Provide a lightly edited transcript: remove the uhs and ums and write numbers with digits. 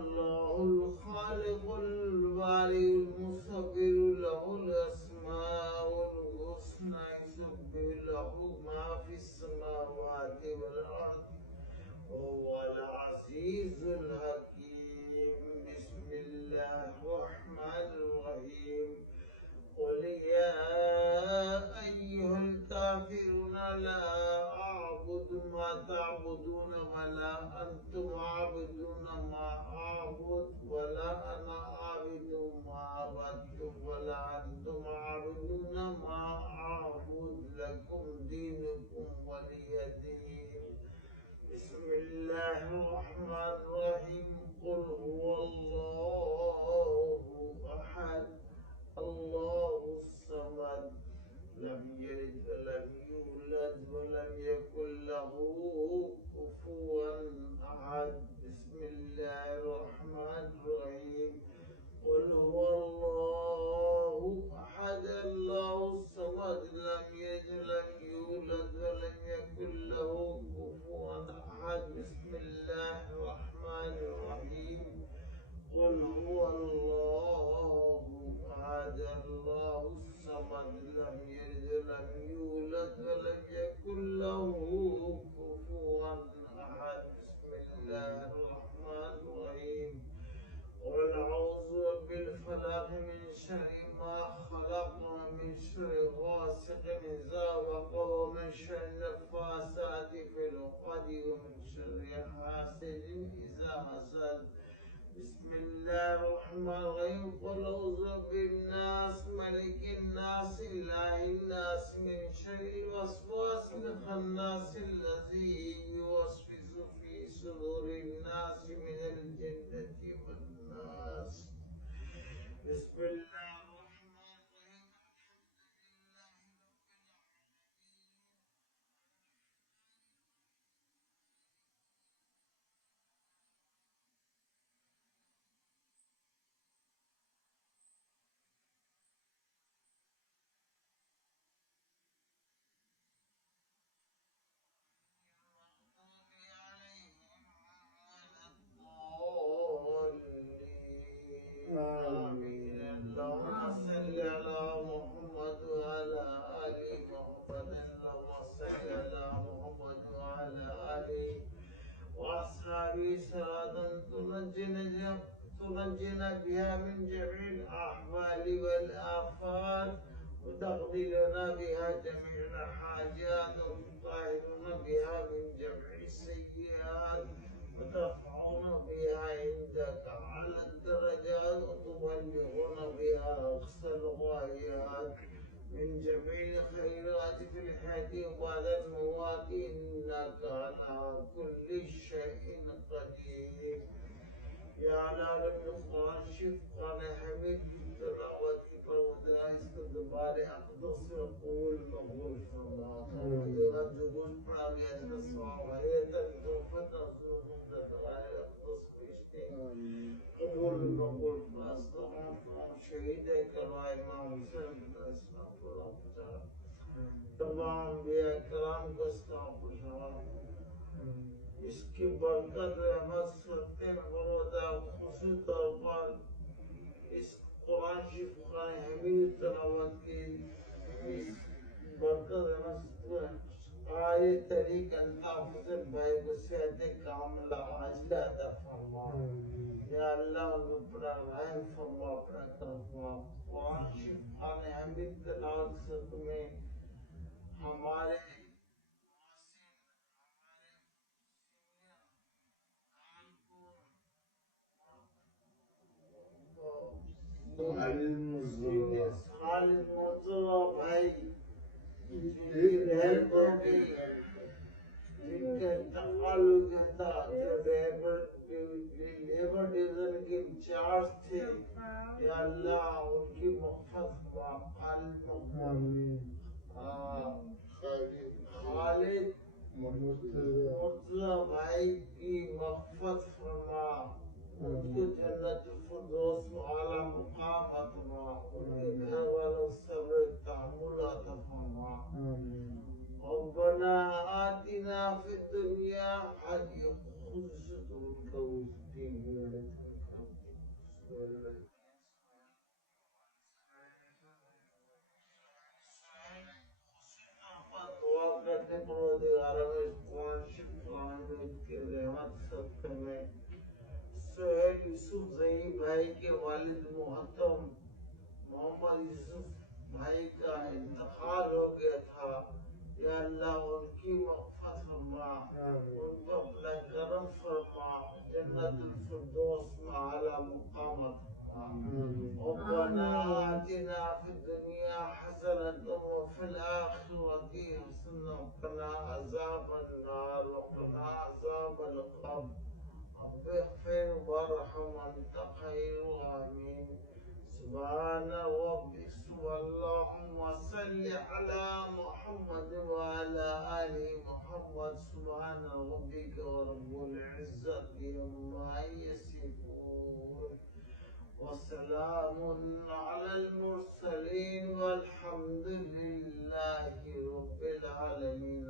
الله الخالق البارئ المصور له الأسماء الحسنى يسبح له ما في السماوات والأرض وهو العزيز الحكيم. بسم الله الرحمن الرحيم. قل يا أيها الكافرون لا أعبد ما تعبدون ولا أنتم عابدون ما أعبد ولا أنا عابد ما عبدتم ولا أنتم عابدون ما أعبد لكم دينكم ولي دين. بسم الله الرحمن الرحيم. قل هو الله أحد الله الصمد لم يلد ولم يولد ولم يكن له كفوا أحد. بسم الله الرحمن الرحيم. قل هو الله أحد الله الصمد لم يلد ولم يولد ولم يكن له كفوا أحد. بسم الله الرحمن الرحيم. قل هو الله أحد الله الصمد لم يلد ولم يولد ولم يكن له كفوا أحد. بسم الله الرحمن الرحيم. قل أعوذ بالفلق من شر ما خلق ومن شر غاسق إذا وقب ومن شر النفاثات في العقد ومن شر حاسد إذا حسد. بسم الله الرحمن الرحيم. قل أعوذ بالناس ملك الناس إله الناس من شر الوسواس الخناس الذي يوسوس في صدور الناس من الجنة والناس. بسم الله الرحمن الرحيم. اللهم صل على محمد وعلى آل محمد. اللهم صل على محمد وعلى آله وأصحابه صلاة تنجينا بها من جميع الأحوال والآفات وتقضي لنا بها جميع الحاجات وتطهرنا بها من جميع السيئات وترفعنا بها عندك على الدرجات وتبلغنا بها أقصى الغايات من جميع الخيرات في الحياة وبعد الموت إنك على كل شيء قدير. يا على القرآن شف قرآن حميد تلاوتي پرودائش کو دوبارے اقدس وقول مقبول فرما. يغدقون پراغي أسفا وحيدا توفت أصنعهم دقائل اقدس بشتي قبول مقبول فأصدقهم شهيدا كروا إمام حسين الإسلام فرام تمام انبیاء کرام کو اسلام خوشحال. اس کی برکت رحمت سلطن مرودا خصوصی طور پر اس قرآن شریف قرآن حمید تلاوت کی اس برکت رحمت آئے طریق اللہ حضر بھائی کو صحت کاملہ عاجلہ عطا فرما. یا اللہ ان کو بڑا رحم فرما بڑا کرم فرما. قرآن شریف قرآن حمید تلاوت سے تمہیں ہمارے خالد مرتضی بھائی جنہیں رحم ہو گئی جن کا انتقال ہو گیا تھا جو لیبر ڈویژن کے انچارج تھے. یا اللہ ان کی مغفرت فرما. خالد مرتضی بھائی کی مغفرت فرما. ان کو جنت الفردوس اعلیٰ مقام عطا فرما. ان کے گھر والوں صبر تحمل عطا فرما. ربنا آتنا في الدنيا حسنة وفي الآخرة سہیل یوسف زئی بھائی کے والد محترم محمد یوسف بھائی کا انتقال ہو گیا تھا، یا اللہ ان کی مغفرت فرما، ان کو اپنا کرم فرما، جنت الفردوس میں اعلیٰ مقامت فرما۔ ربنا آتنا فی الدنیا حسنة وفی الآخرة حسنة وقنا عذاب النار وقنا عذاب القبر رب اغفر وارحم انت خیر الراحمین۔ سبحان ربك اللهم صل على محمد وعلى آل محمد سبحان ربك رب العزة عما يصفون وسلام على المرسلين والحمد لله رب العالمين.